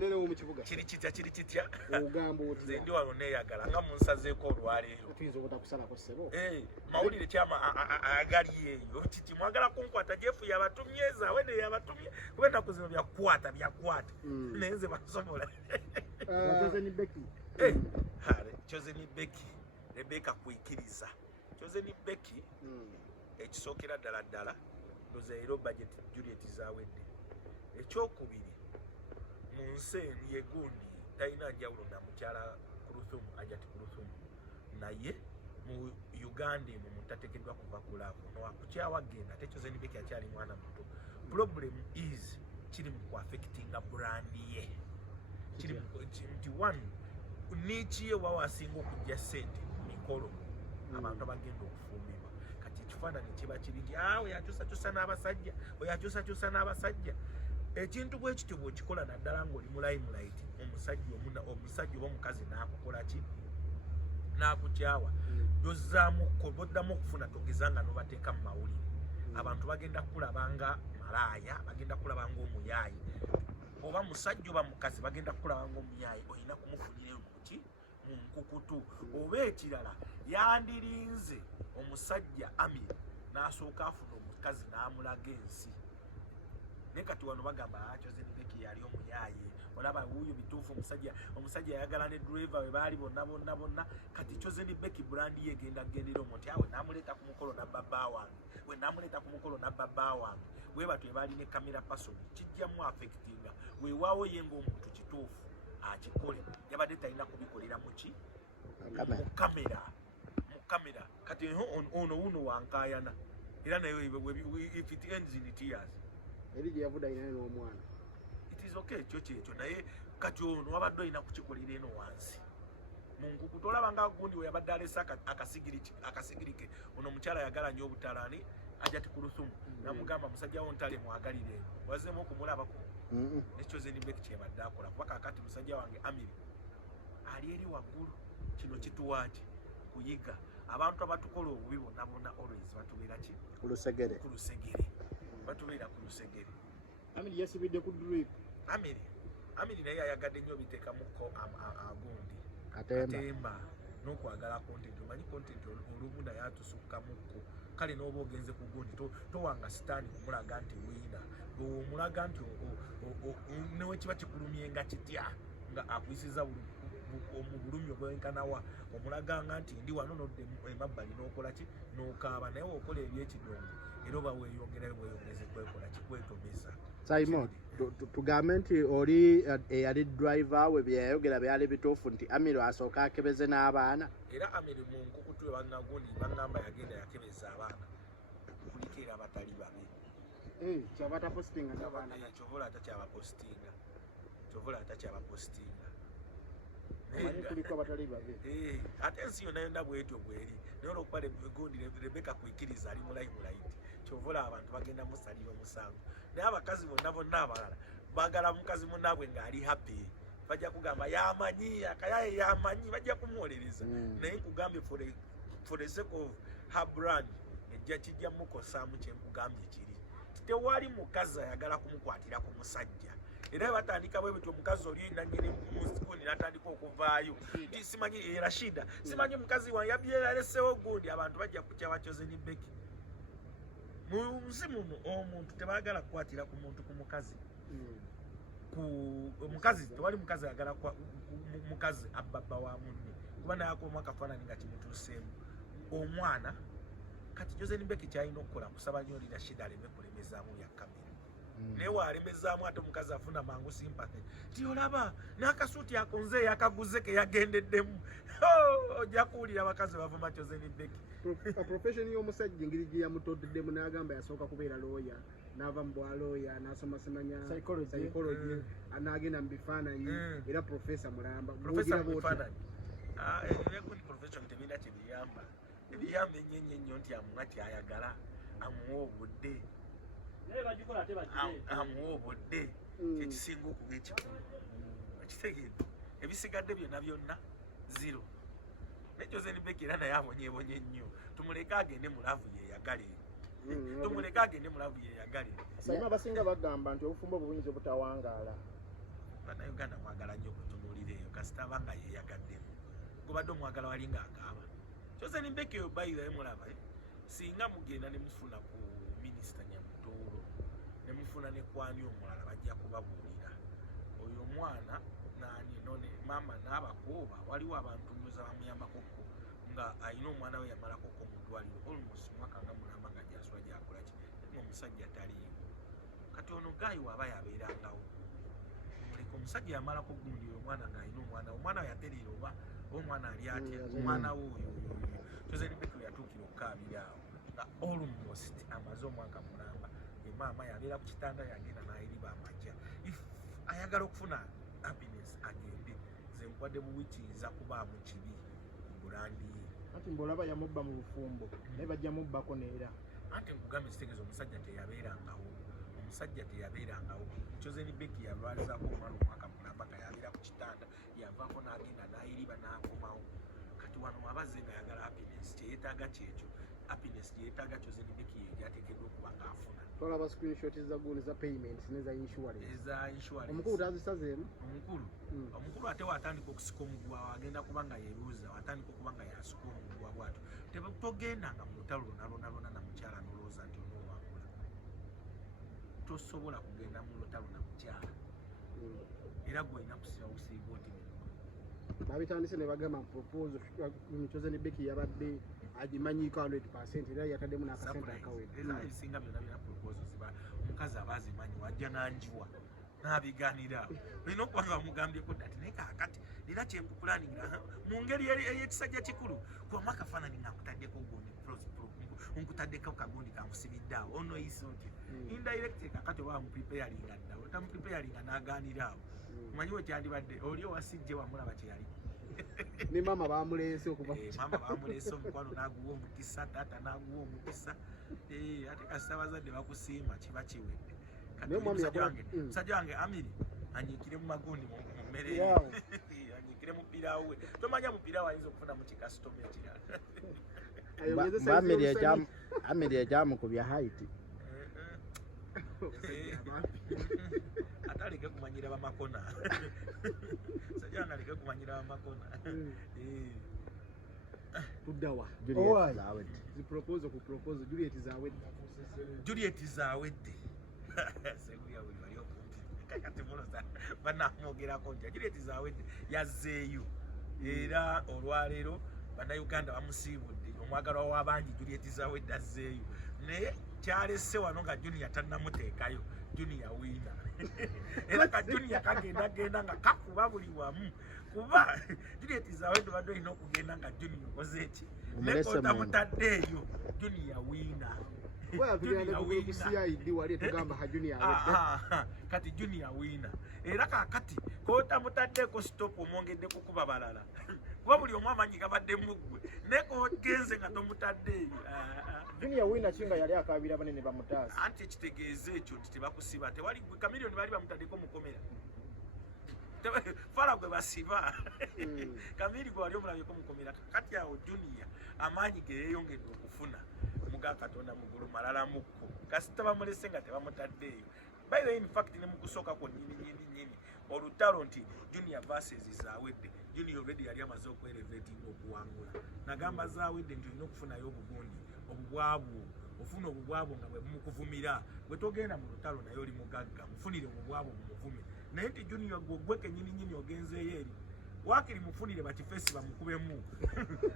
munene wo mu kibuga kiri kitya ogambo oti nze ndi wano neeyagala nga munsazeeko olwaleero tuyinza obutakusalako ssebo mawulire kyama agali eyo kiti mwagala kunkwata jefu yabatumye zaawe ne yabatumye kuba ennaku zino byakwata naye nze basobola Chozeni Beki Rebecca kwikiriza Chozeni Beki ekisookera ddala ndoza ero budget Juliet zaawedde ekyokubiri mu nsi yegundi talina njawulo na mukyala Kuruthumu Ajati Kuruthumu naye mu Uganda mu tateekeddwa kuva ku laavu nowakukyawagenda ate Chozeni Beki akyali mwana muto problem is kiri mu affectinga brand ye kiri nti one nikiye wawasinga okujja ssente mikolo abantu abagenda okufumbirwa kati ekifaananyi kiba kiri nti oyakyusakyusa n'abasajja ekintu bwe kityo bw'okikola naddala ng'oli mu limelight omusajja oba omukazi n'akukola ki n'akukyawa boddamu okufuna togeza nga nobateeka mu mawulire abantu bagenda kulabanga malaaya bagenda kulabanga omuyaayi oba musajja oba mukazi bagenda kulabanga omuyaayi olina kumufunira oluki mu nkukutu oba ekirala yandirinze omusajja Amir n'asooka afuna omukazi n'amulaga ensi naye kati wano bagamba Chozeni Beki yali omuyaayi olaba wuuyo bituufu omusajja yayagala ne driver we baali bonna kati Chozeni Beki brandi ye gendera omuntu awe namuleeta ku mukolo na baba wange we batu ebaali ne camera person kijjamu affectinga weewaawo ye ng'omuntu kituufu akikole yabadde talina kubikolera mu kamera kati ono wuno wankayana era naye if it ends in tears eri gye yavuda ina n'omwana it is okay kyekyo naye kati ono wabadde olina kukikolera eno wansi mungu kutolabanga gundi we yabadde alesa akasigirike ono omukyala yagala nnyo obutalani Ajati Kuruthumu namugamba musajja wo ntale mwagalire wazeemu okumulabako Chozeni Beki kyebadde akola kuba kakati musajja wange Amir ali eri waggulu kino kituwaaki kuyiga abantu abatukola obubi bonna always batubeera ki ku lusegere batubeera ku lusegere Amir yasibidde ku drip Amir naye yayagadde nnyo biteekamuko agundi katemba n'okwagala content omanyi content olumu naye atusukkamukko kale n'oba ogenze ku gundi towanga sitaani kumulaga nti wiina omulaga nti newe kiba kikulumyenga kitya nga akuyisiza mu bulumi obwenkanawa omulaganga nti ndi wano nodde emabbali n'okola ki n'okaaba naye okola ebyekidongo era oba weeyongerayo bweyongeze kwekola kikwetomeza Simon tugambe nti oli eyali driver we byeyayogera byali bituufu nti Amir asooka akebeze n'abaana era Amir mu nkukutu we bannagundi bangamba yagenda yakebeza abaana kuliko era abatali babe kyaba tapostinga n'abaana kyovola atakyabapostinga amanyi kuliko abatali babe ate ensi yonna yonna bwetyo bweri naye olwokuba gundi Rebecca kwikiriza ali mu limelight kyovola abantu bagenda musalira omusango naye abakazi bonna abalala bagala mukazi munnaabwe ng'ali happy bajja kugamba yamanyi akayaye yamanyi bajja kumwolereza naye nkugambye for the sake of her brand ejja kijja mukosaamu kyenkugambye kiri tewali mukazi ayagala kumukwatira ku musajja era batandika bwe bityo omukazi oli nanyini musikuni natandika okuvaayo nti simanyi Rashida simanyi mukazi wange yabyeralesewo gundi abantu bajja kukyawa Chozeni Beki mu nsi muno omuntu tebaagala kukwatira ku muntu ku mukazi omukazi tewali mukazi ayagala mukazi ababa wa munne kuba naye akoma akafaananyi nga kimutuuseemu omwana kati Chozeni Beki kyalina okukola kusaba nnyo Rashida aleme kulemezaamu ya kamera naye waalemezaamu ate omukazi afuna mangu sympathy ti olaba n'akasuuti akonze yakaguze ke yagendeddemu ojja kuwulira abakazi bavuma Chozeni Beki profession y'omusajja engeri gye yamutodeddemu n'agamba yasooka kubeera looya n'ava mu bwalooya n'asoma semanya psychology n'agenda mu bifaananyi era profesa mulamba profession tebirina kyebiyamba ebiyamba ennyo nti amuwa kyayagala amuwa obudde kyekisinga okuba ekikulu ekitegeevu ebisigadde byonna zero ne Chozeni Beki era naye abonyeebonye nnyo tumuleke agende mulavu yeeyagale Sayima abasinga bagamba nti obufumbo buyinza obutawangaala bannayuganda mwagala nnyo okutunuulira eyo kasita abanga yeeyagaddemu gobadde omwagala wali ng'akaaba Chosen Mbeki oyo bayirayo mulaba singa mugenda ne mufuna ku minisita Nyamutoolo ne mufuna ne kwani omulala bajja kubabuulira oyo omwana nani none mama n'abakooba waliwo abantu nyoza bamuyambakoko nga alina omwana we yamalakoko mu ddwaliro almost mwaka nga mulamba nga gyasula gyakola ki omusajja taliiwo kati ono gaayi waaba yabeerangawo muleka omusajja yamalako gundi omwana ng'alina omwana we yatereera oba omwana ali atya omwana we oyo Chosen Mbeki yatuukira okukaabira awo nga almost amaze omwaka mulamba maama yabeera ku kitanda yagenda n'ayiriba amajja if ayagala okufuna happiness agende ze nkwadde buwikiriza kubaamu kibi bulandiye anti mbolaba yamubba mu bufumbo naye bajja mubbako neera anti nkugamba ekitegeeza omusajja teyabeerangawo Chosen Mbeki yalwalizaako omwana omwaka mulamba nga yabeera ku kitanda yavaako n'agenda n'ayiriba n'akomawo kati wano abaze nga yagala happiness kyeyeetaaga kyekyo happiness gyeyeetaaga Chosen Mbeki yegyateekeddwa okuba ng'afuna twalaba screenshot za gundi za payments neza insurance omukulu tazisazeemu omukulu ate watandika okusika omugwa agenda kuba nga yeebuuza watandika okuba nga yasika omugwa bwatyo togendanga mu lutalo lona namukyala nolowooza nti onoowangula tosobola kugenda mu lutalo namukyala era gwolina kusiba busiiga oti babitandise ne bagamba proposal Chosen Mbeki yabadde agimanyiiko 100% era yataddemu n'akasente akawera ebisinga byonna bina proposal ziba omukazi abazimanyi wajja n'anjiwa n'abigaanira olina okuba nga bamugambyeko dati naye kaakati era kyempukulaningira mu ngeri ey'ekisajja kikulu kubamu akafaanani nga nkutaddeko gundi nkutaddeko kagundi kamusibidde awo onoyise otya indirect kakati oba bamupreparinga dda otamupreparinga n'agaanira awo omanyi we kyandibadde oli owasijje wamulaba kyeyali ne mama bamuleese okuba mama bamuleese omukwano n'aguwa omukisa taata n'aguwa omukisa ate kasita abazadde bakusiima kiba kiwedde kati musajja wange Amiri anyiikire mu magundi mu mmere anyiikire mu piraawo we tomanya mu piraawo ayinza okufuna mu kikasitoma ekirala Amiri ekyamukubya haiti ataleke kumanyira bamakona sajanga aleke kumanyira bamakona tuddawa Juliet zawedde seguya buli wali okumpi kakati muloza banamwogerako nti Juliet zawedde yazzeeyo era olwaleero bannayuganda bamusiibudde omwagalwa w'abangi Juliet zawedde azzeeyo naye kyalese wano nga Junior tannamuteekayo Junior wiina era ka Junior kagenda nga kakuba buli wamu kuba Juliet zawedde badde olina okugenda nga Junior okoze eki nekotamutaddeeyo Junior wiina kati Junior wiina era kakati kotamutaddeeko stop omwongedde kukuba balala kuba buli omu amanyi gabadde muggwe nekogenze nga tomutaddeeyo Junior wina kinga yali akabira banene bamutaasa anti ekitegeeze ekyo nti tebakusiba tewali Chameleone bali bamutaddeko mukomera fala gwe basiba Chameleone gwe wali omulabyeko mukomera kati awo Junior amaanyi ge yeeyongedde okufuna muga Katonda mugulu malala mukko kasita bamulese nga tebamutaddeeyo by the way in fact ne mukusooka ko nyini olutalo nti Junior versus Zawedde Junior already yali amaze okwerevetinga okuwangula nagamba Zawedde nti olina okufunayo obugundi obubwabu ofuna obubwabu nga bwe mukuvumira bwe togenda mu lutalo naye oli mugagga mufunire obubwabu mumuvume naye nti Junior gwe kenyini ogenzeeyo eri wakiri mufunire bakifesi bamukubemu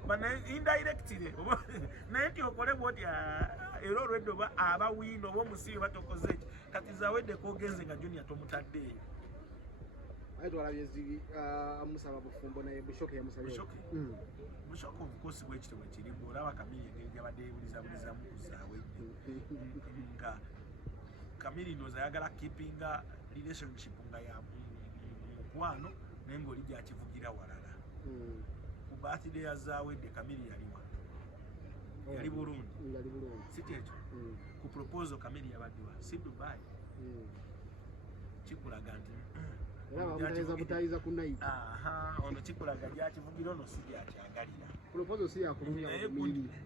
bana indirectly naye nti okole bwoti era olwedde oba abawiino oba omusibi batokoze eki kati Zawedde kogenze nga Junior tomutaddeeyo twalabyezi amusaba bufumbo naye Bushoke yamusabye Bushoke obukosi bwekitibwe kiri olaba Chameleone engeri gyabadde yeebulizabulizamu ku Zawedde nga Chameleone ndowooza ayagala keepinga relationship nga ya mukwano naye ng'oli gyakivugira walala ku birthday ya Zawedde Chameleone yaliwa yali Burundi si kyekyo ku proposal Chameleone yabaddewa si Dubai kikulaga nti butayiza ku night ono kikulaga gyakivugira ono si gyakyagalira proposal si yakulumya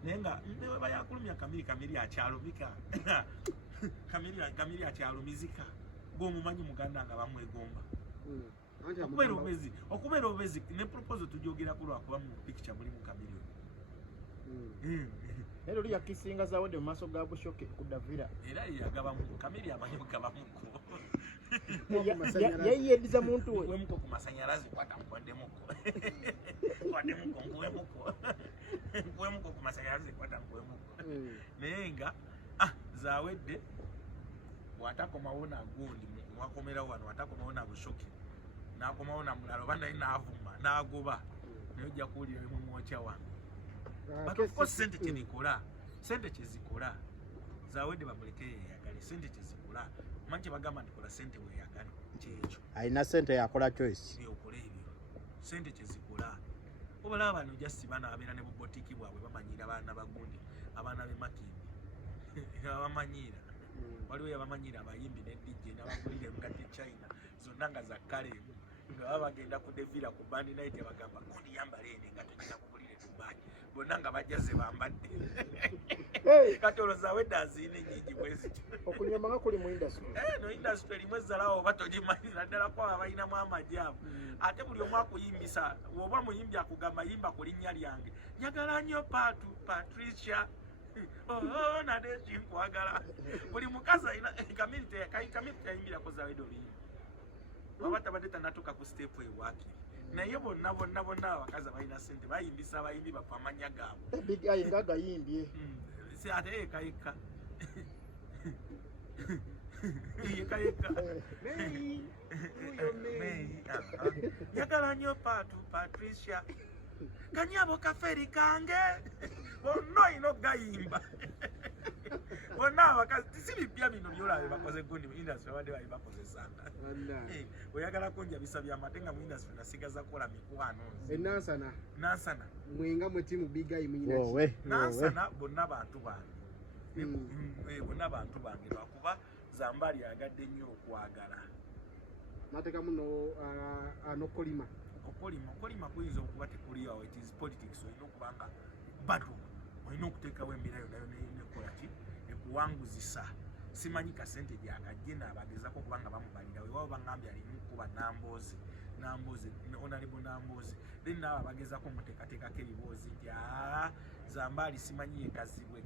naye nga neweba yakulumya Chameleone akyalumika Chameleone akyalumizika gwomumanyi muganda nga bamwegomba okubeera obezi ne proposal tujogeraku lwakuba mu picture mulimu Chameleon. Era oli yakisinga Zawadi mu maaso ga Bushoke ku Davira. Era yagabamu Chameleon amanyi kugabamuko. Yeyediza muntu we. Muko ku masanyalazi kwata mukwademuko. Mukwademuko mkuwemuko. Mkuwemuko ku masanyalazi kwata mkuwemuko. Nenga Zawadi watakomaona gundi mwakomera wano watakomaona Bushoke. Nakomaona mulalo bana inavuma nagoba. Nojja kuulira mu mwocha wange. But of course sente chezikola. Sente chezikola. Zawadi bamuleke yagale sente chezikola. Manche bagamba ndikola sente we yagale checho. Aina sente yakola choice. Yo kole ebyo. Sente chezikola. Obala abantu just bana abera ne bubotiki bwabwe bamanyira bana bagundi abana be makindi. Abamanyira. Waliwo yabamanyira abayimbi ne DJ n'abagulire mugati China. Zonanga za kale. Nga bagenda ku Devila ku band night bagamba gundi yambale ene nga tugenda kubulire Dubai. Bonanga bajaze bambadde. Katolo zawe dazine nyingi mwezi. Okunyama nga kuli mu industry. No industry limwezalawo batogimanyiza ddala kwa abayina mu amajabu. Ate buli omu akuyimbisa oba muyimbi akugamba yimba ku linnya lyange. Njagala nnyo Patricia. Oh nade chinkwagala. Buli mukazi ina Kamili tayimbira ko zawe doli. Babata badeta natuka ku step ewaki. Naye bonna abakazi balina sente bayimbisa abayimbi bapamanya gaabo. Big Eye ngaga yimbye. Si ate eka. Eka. Mei. Yagala nnyo Patricia. Kanyabo kaferi kange. Bonna ino gayimba. Bonna abakazi sibipya bino byolabe bakoze gundi mu industry abadde bali bakoze sanda. Oyagala kunja bisabya amatenga mu industry nasigaza kola mikwano. Nansana. Mwenga mu timu Big Eye mu industry. Nansana bonna bantu bange. Bonna bantu bange bakuba Zambali agadde nnyo okwagala. Nateka muno Kolima. Kolima kuyinza okuba tekuliyawo, it is politics. Olina okubanga battle. Olina okuteekawo embeera yonna nekola ki ekuwanguzisa. Simanyi kasente gyakajje n'abagezako kubanga bamubalira weewaawo bangambye alimu kuba Namboozi Honorable Namboozi then naabo abagezako muteekateekako ebiboozi nti Zambali simanyi ye Kazibwe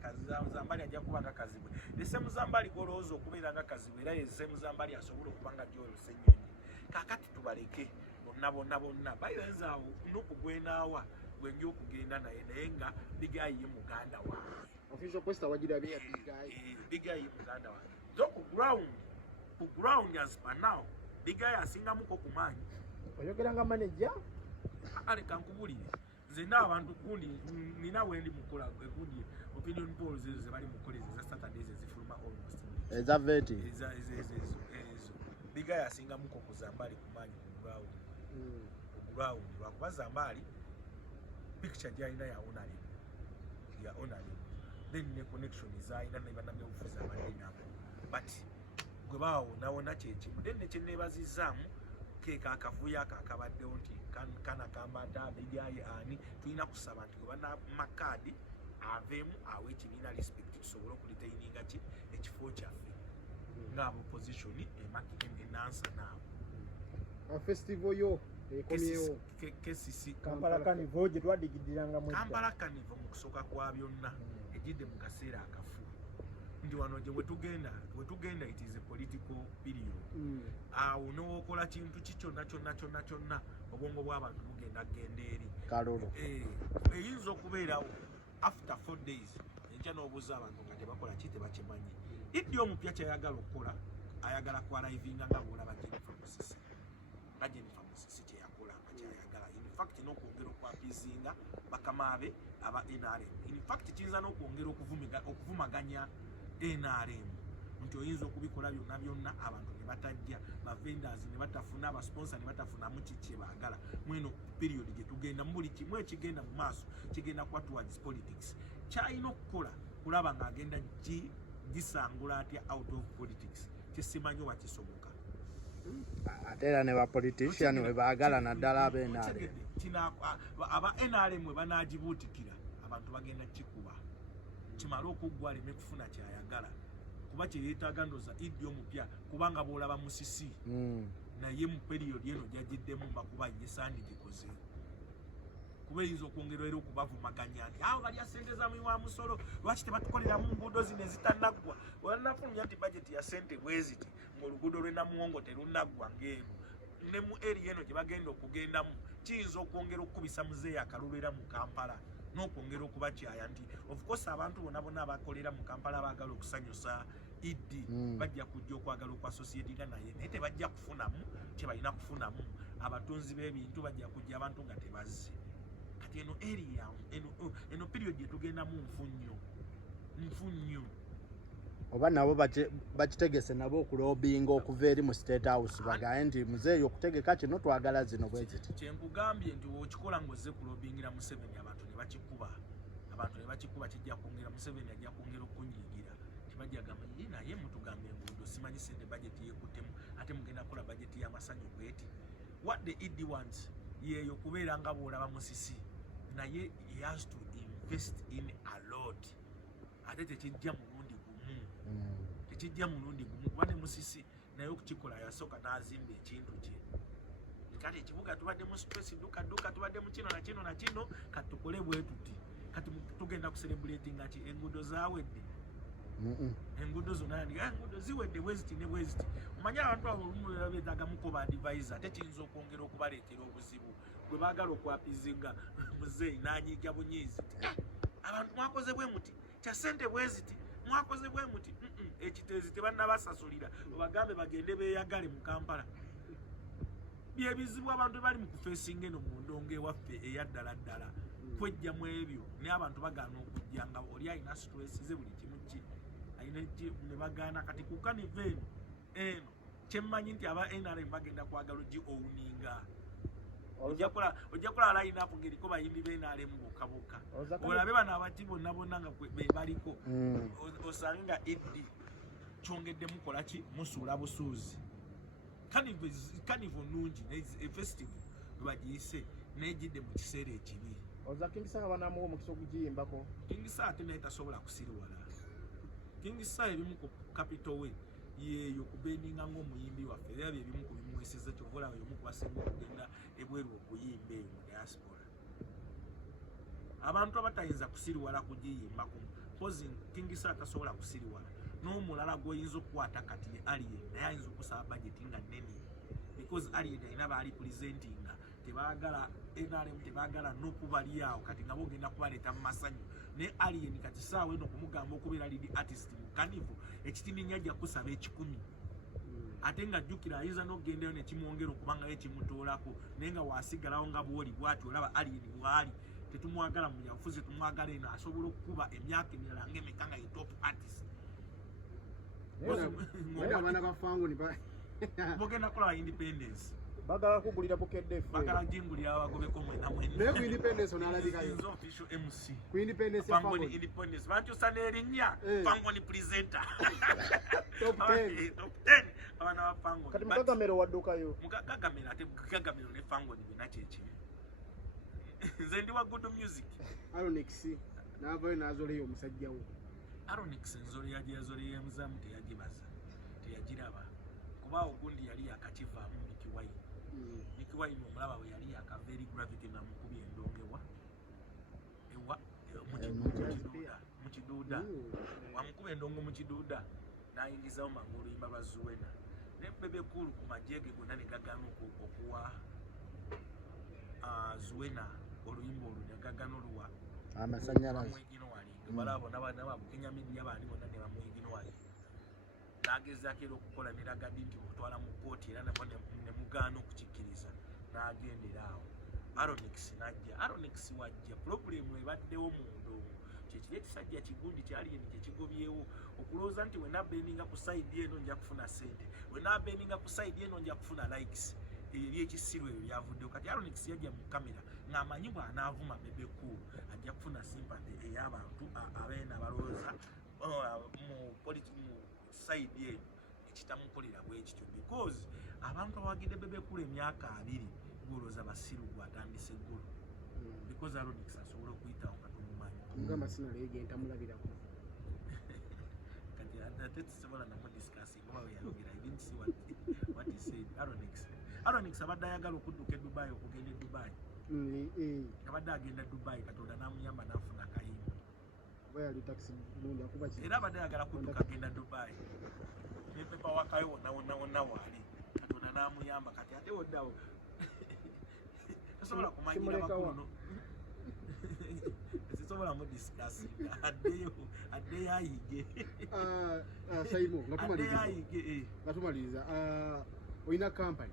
Zambali ajja kuba nga Kazibwe ese Muzambali golowooza okubeera nga Kazibwe era ese Muzambali asobola okuba nga gyolose ennyonyi kaakati tubaleke bonna bayinzaawo n'okugwenaawa gwenja okugenda naye nga Big Eye ye muganda wange. Official poster wagira bya Big Eye muganda wange. So ku ground as per now Big Eye asingamuko ku maanyi. Oyogera nga manager? Ale kankubulire. Nze n'abantu gundi nina wendi mukola gundi opinion polls ze bali mukoleze za Saturdays ezifuluma almost. Eza veti. Ezo. Big Eye asingamuko ku Zambali ku maanyi ku ground. Ground lwakuba Zambali picture jaina ya Honorable. Then ne connection izaina ne banamye ufuza abalina abo. But gwe baawona kyekimu then nekyeneebazizaamu keeka akavuyo akabadde nti kana kambata Big Eye ani tulina kusaba nti bana makadi aveemu awe ekibiina respect tusobole okulitaininga ki ekifo kyaffe ng'abo position enansa naawo. Festival yo ekomyewo KCC Kampala Carnival gye twadigiddiranga mu Kampala Carnival mu kusooka kwa byonna ejidde mu kaseera akafu ndi wano gye wetugenda it is a political period. Awo n'okola kintu ki kyonna obwongo bw'abantu bugenda genda eri kalulu eyinza okubeerawo after 4 days enkya n'obuuza abantu nga tebakola ki tebakimanyi iddi omupya kyayagala okukola ayagala kwalivinga nga bwolaba Jennifer Musisi kyeyakola nga kyayagala in fact n'okwongera okwapizinga bakamaabe aba NRM in fact kiyinza n'okwongera okuvumaganya NRM nti oyinza okubikola byonna abantu ne batajja ba vendors ne batafuna aba sponsor ne batafuna mu kiki baagala mweno period gye tugenda mu buli kimu ekigenda mu maaso kigenda kwa towards politics kyayina okukola kulaba ng'agenda gisangula atya out of politics kisimanyi oba kisoboka ate era ne ba politician we baagala naddala aba NRM aba NRM we banaagibuutikira abantu bagenda kikuba kimala okuggwa aleme kufuna kyayagala kuba kye yeetaaga ndoza iddi omupya kubanga bw'olaba Musisi naye mu period eno gyagiddemu mbakuba ye saani gikoze kuba eyinza okwongera era okubavumaganya nti abo balya ssente za muwi wa musolo lwaki tebatukoleramu nguudo zino ezitanaggwa wanafulumya nti bajeti ya ssente bweziti ng'oluguudo lw'enamuwongo terunaggwa ng'eno ne mu eri eno gye bagenda okugendamu kiyinza okwongera okukubisa muzeeyi akalulu era mu Kampala n'okwongera okubakyaya nti of course abantu bonna abakolera mu Kampala abaagala okusanyusa Idi bajja kujja okwagala okwassociatinga naye tebajja kufunamu kyebalina kufunamu abatunzi b'ebintu bajja kujja abantu nga tebazze kati eno area eno period yetugendamu nfu nnyo oba nabo bakitegese nabo okulobinga okuva eri mu State House bagaye nti muzeeyi okutegeka kino twagala zino bwe ziti kyenkugambye nti okikola ng'ozze kulobingira Museveni abantu ne bakikuba kijja kwongera Museveni ajja kwongera okunyiigira tibajja gamba naye mutugambe enguudo simanyi sente bajeti yekuttemu ate mugenda kukola bajeti y'amasanyu bweti what the Idi wants yeeyo kubeera nga bw'olaba Musisi naye he has to invest in a lot ate tekijja mulundi gumu kuba ne Musisi naye okukikola yasooka n'azimba ekintu kye kati ekibuga tubadde mu stress duka tubadde mu kino na kino kati tukole bwe tuti kati tugenda kucelebratinga ki enguudo zaawedde enguudo zonna enguudo ziwedde bweziti ne bweziti omanyi abantu abo olumu beetaaga mukoba advisor ate kiyinza okwongera okubaleetera obuzibu bwe baagala okwapizinga muzeeyi n'anyiiga bunyiizi abantu mwakoze bwe muti kya ssente bweziti mwakoze bwe muti ekiteezi tebannabasasulira obagambe bagende beeyagale mu Kampala byebizibu abantu bali mu kufeesinga eno mu ndongo ewaffe eya ddala kwejjamu ebyo naye abantu bagaana okujja nga oli alina stress ze buli kimu ki alina ne bagaana kati ku kaniva eno kyemmanyi nti aba NRM bagenda kwagala ogi owuninga ojja kola line up ng'eriko bayimbi b'NRM bokka olabe bano abaki bonna nga be baliko osange nga Idi kyongedde mukola ki musuula busuuzi kanivo nungi festival webagiyise nejjidde mu kiseera ekibi oza King Sir banamuwa omukisa okugiyimbako King Sir ate naye tasobola kusiriwala King Sir ebimu ku capital we yeeyo kubeninga ng'omuyimbi waffe era byebimu ku bimwesiza kyovola yomu kubasinga okugenda ebweru okuyimba eyo mu diaspora abantu abatayinza kusiriwala kugiyimbako pozi King Sir tasobola kusiriwala n'omulala gw'oyinza okukwata kati ye Alien naye ayinza okusaba budgeti nga nnene because Alien alina baali presentinga tebaagala NRM tebaagala n'okubali awo kati nga bogenda kubaleeta mu masanyu naye Alien kati saawa eno okumugamba okubeera lead artist mu Kanivo ekitininya ajja kusaba 10,000 ate nga jjukira ayinza n'okgendayo ne kimwongera okubangayo kimutoolako naye nga waasigalawo nga bw'oli bw'ati olaba Alien bw'ali tetumwagala mu byabufuzi tumwagala eno asobola okukuba emyaka emirala ng'emeka nga ye top artist abaana bafangu bogenda kukola independence bagala kugulira bukedde bagala jingulira abagobeko mwena naye ku independence onalabikayo official MC ku independence Fangoni independence bantuusa n'erinnya Fangoni presenter top 10 abana ba Fangoni kati mukagamero waddukayo mukagamero ate mukagamero ne Fangoni bina kyeki nze ndi wa good music Aronix n'avayo n'azoleyo omusajja wo Aronix enzolo yazoleyo emuzamu teyagibaza teyagiraba kuba ogundi yali yakakivaamu Nicky Wine omulaba we yali yaka very gravity na mukubi endongewa mu kiduuda wamukuba endongo mu kiduuda n'ayingizawo mangu oluyimba lwa Zuwena ne Bebe Cool ku majjeege gonna ne gagana okuwa Zuwena oluyimba olwo ne gagana oluwa amasanyalaze balaba Kenya media baani bonna ne bamwiginoali n'agezaako era okukola neragadi nti okutwala mu kooti era nabo ne mugaana okukikkiriza n'agendera awo Aronix n'ajja Aronix wajja pulogulemu ebaddewo mu ndongo kyekiri ekisajja kigundi kyaliyeni kyekigobyewo okulowooza nti wenabbeninga ku sayidi eno nja kufuna sente wenabbeninga ku sayidi eno nja kufuna likes eri ekisiru ebyo byavuddewo kati Aronix yajja mu kamera ng'amanyi bw'anaavuma Bebe Cool ajja kufuna sympathy ey'abantu abeena balowooza mu sayidi eyo ekitamukolera bwekityo because abantu abawagidde Bebe Cool emyaka 2 golooza basiru gwatandise eggulu because Aronix asobola okuyitawo nga tumumanyi mugamba sinaleege ntamulabirako kati ate tusobola namu discussing oba we yayogera I didn't see what he said Aronix Aronix abadde ayagala okudduka e Dubai okugenda e Dubai. Abadde agenda Dubai Katonda n'amuyamba n'afuna akayimba. Era abadde ayagala kudduka agenda Dubai. Ne pepa wakayo wonna waali. Katonda n'amuyamba kati ate woddawo. Tasobola kumanyira bakulu. Sisobola mu discuss. Addeyo ayige. Saimo, Ngatumaliza. Oyina company.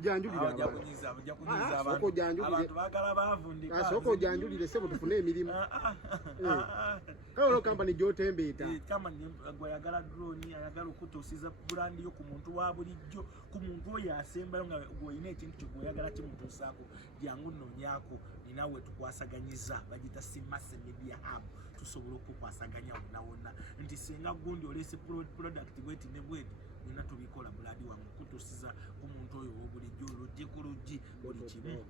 Janjulira abantu bagala bavundika. Soko janjulire sebo tufune emirimu. Kalo company gyotembeeta. Kama gwayagala drone ayagala okutuusiza brand yo ku muntu wa bulijjo, ku muntu oyo asembayo nga gwolina ekintu ky'oyagala kimutuusaako, jangu nnoonyako ninawe tukwasaganyiza, bagita Simase Media Hub. Tusobola okukwasaganya wonna nti singa gundi oleese product bweti ne bweti nina tubikola buladi wangu kutuusiza ku muntu oyo obulijjo oluggi ku luggi buli kimu.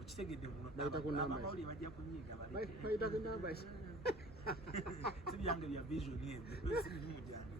Okitegedde muno abawuli bajja kunyiiga bayita ku numbers. Si byange bya vision ebyo, si bimujjange.